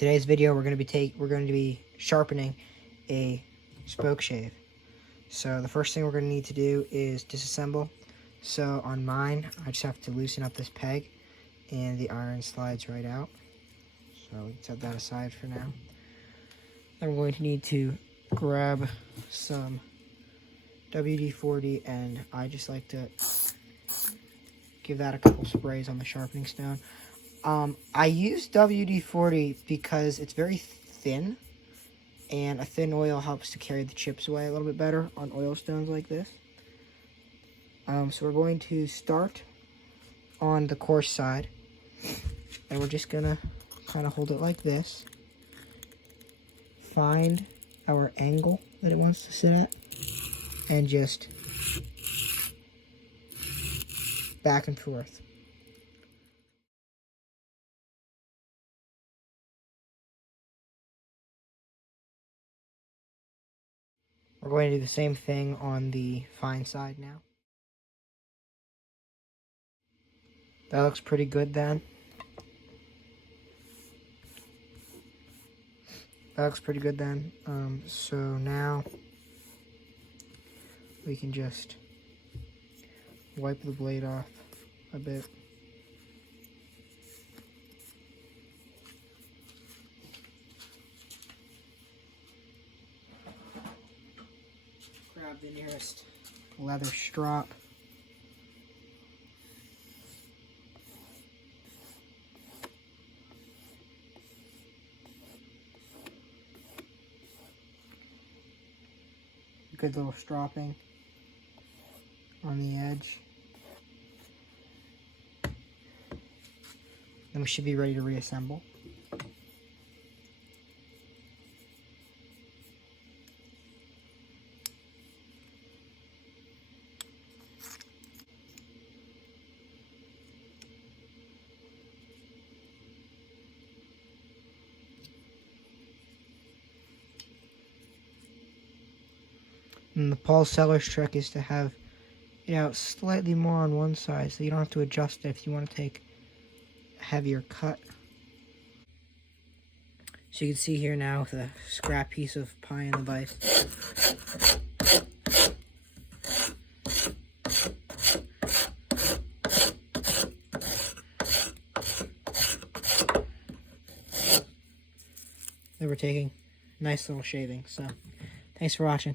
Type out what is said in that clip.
Today's video we're going to be sharpening a spoke shave. So the first thing we're going to need to do is disassemble. So on mine, I just have to loosen up this peg and the iron slides right out. So we can set that aside for now. Then we're going to need to grab some WD-40, and I just like to give that a couple sprays on the sharpening stone. I use WD-40 because it's very thin, and a thin oil helps to carry the chips away a little bit better on oil stones like this. So we're going to start on the coarse side, and we're just gonna kind of hold it like this. Find our angle that it wants to sit at, and just back and forth. We're going to do the same thing on the fine side now. That looks pretty good then. So now we can just wipe the blade off a bit. Grab the nearest leather strap. Good little stropping on the edge. Then we should be ready to reassemble. And the Paul Sellers trick is to have, slightly more on one side, so you don't have to adjust it if you want to take a heavier cut. So you can see here now with a scrap piece of pie in the vise. That we're taking nice little shavings. So thanks for watching.